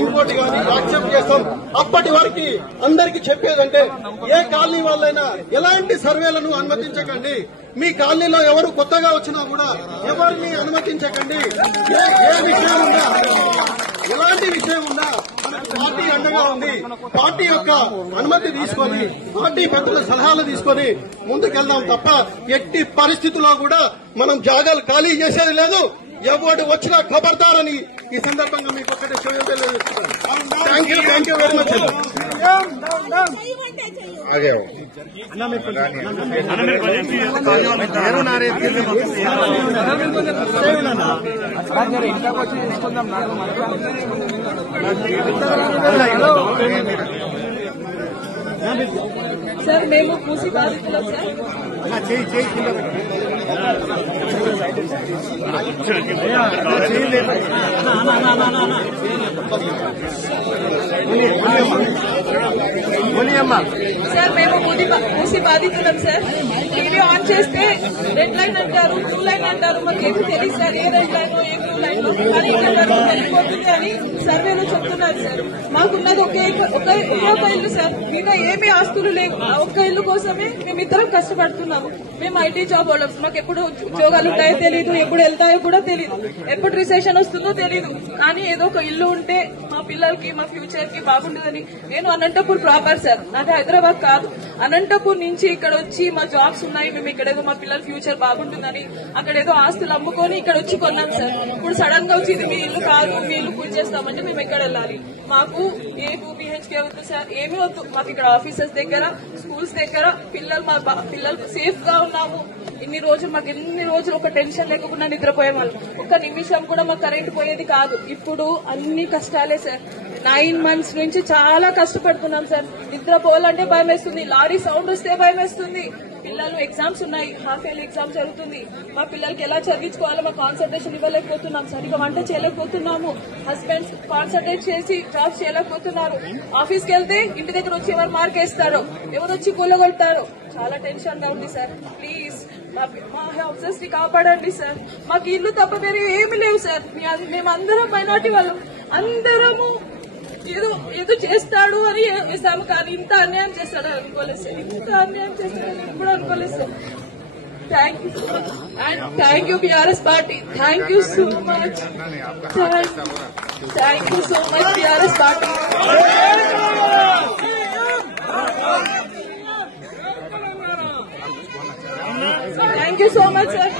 ఇంకోటి కానీ యాక్సెప్ట్ చేస్తాం. అప్పటి వరకు అందరికీ చెప్పేదంటే ఏ కాలనీ వాళ్ళైనా ఎలాంటి సర్వేలను అనుమతించకండి. మీ కాలనీలో ఎవరు కొత్తగా వచ్చినా కూడా ఎవరిని అనుమతించకండి. ఏ విషయం ఉన్నా ఎలాంటి విషయం ఉన్నా మనకు పార్టీ అండగా ఉంది. పార్టీ యొక్క అనుమతి తీసుకొని పార్టీ పెద్దల సలహాలు తీసుకొని ముందుకెళ్దాం తప్ప ఎట్టి పరిస్థితుల్లో కూడా మనం జాగాలు ఖాళీ చేసేది లేదు. ఎవరు వచ్చినా ఖబర్దారని ఈ సందర్భంగా మీకు ఒకటి thank you very much. Sir మేము మూసి బాధితులం సార్. సార్ మేము మూసి బాధితులం సార్. టీవీ ఆన్ చేస్తే రెడ్ లైన్ అంటారు, బ్లూ లైన్ అంటారు. మాకు ఏమి తెలియదు సార్ ఏ రెడ్ లైన్ ఏ బ్లూ లైన్ వెళ్ళిపోతుంది అని సర్వేలో చెప్తున్నారు సార్. మాకున్నది ఒక్క ఇల్లు సార్. ఇంకా ఏమీ ఆస్తులు లేవు. ఒక్క ఇల్లు కోసమే మేమిద్దరం కష్టపడుతున్నాము. మేము ఐటీ జాబ్ వాళ్ళం. మాకు ఎప్పుడు ఉద్యోగాలు ఉంటాయో తెలియదు, ఎప్పుడు వెళ్తాయో కూడా తెలియదు, ఎప్పుడు రిసెషన్ వస్తుందో తెలియదు. కానీ ఏదో ఒక ఇల్లు ఉంటే మా పిల్లలకి మా ఫ్యూచర్ కి బాగుంటుందని. నేను అనంతపూర్ ప్రాపర్ సార్, నాది హైదరాబాద్ కాదు. అనంతపూర్ నుంచి ఇక్కడ వచ్చి మా జాబ్స్ ఉన్నాయి, మేము ఇక్కడేదో మా పిల్లల ఫ్యూచర్ బాగుంటుందని అక్కడేదో ఆస్తులు అమ్ముకొని ఇక్కడ వచ్చి కొన్నాం సార్. ఇప్పుడు సడన్ గా వచ్చి ఇది మీ ఇల్లు కాదు, మీ ఇల్లు పూజ చేస్తామంటే మేము ఎక్కడ వెళ్ళాలి? మాకు ఏ BHK వద్దు సార్, ఏమీ వద్దు. మాకు ఇక్కడ ఆఫీసెస్ దగ్గర, స్కూల్స్ దగ్గర పిల్లలు సేఫ్ గా ఉన్నాము. ఎన్ని రోజులు ఒక టెన్షన్ లేకుండా నిద్రపోయే వాళ్ళు. ఒక్క నిమిషం కూడా మాకు కరెంట్ పోయేది కాదు. ఇప్పుడు అన్ని కష్టాలే సార్. 9 months నుంచి చాలా కష్టపడుతున్నాం సార్. నిద్రపోవాలంటే భయం వేస్తుంది, లారీ సౌండ్ వస్తే భయం వేస్తుంది. పిల్లలు ఎగ్జామ్స్ ఉన్నాయి, హాఫ్ ఇయర్లీ ఎగ్జామ్ జరుగుతుంది. మా పిల్లలకి ఎలా చదివించుకోవాలో మా కాన్సన్ట్రేషన్ ఇవ్వలేకపోతున్నాం సార్. ఇక వంట చేయలేకపోతున్నాము. హస్బెండ్స్ కాన్సన్ట్రేట్ చేసి జాబ్స్ చేయలేకపోతున్నారు. ఆఫీస్కి వెళ్తే ఇంటి దగ్గర వచ్చి ఎవరు మార్క్ వేస్తారో, ఎవరు వచ్చి కూలగొడతారో చాలా టెన్షన్ గా ఉంది సార్. ప్లీజ్ మా హౌసెస్ ని కాపాడండి సార్. మాకు ఇల్లు తప్ప వేరే ఏమి లేవు సార్. మేమందరం మైనార్టీ వాళ్ళం, అందరము ఏదో చేస్తాడు అని వేసాము. కానీ ఇంత అన్యాయం చేస్తాడు అనుకోలేదు సార్. ఇంత అన్యాయం చేస్తాడని ఎప్పుడు అనుకోలేదు sir. Thank you and thank you BRS party. Thank you so much. Thank you so much BRS party. Thank you so much sir.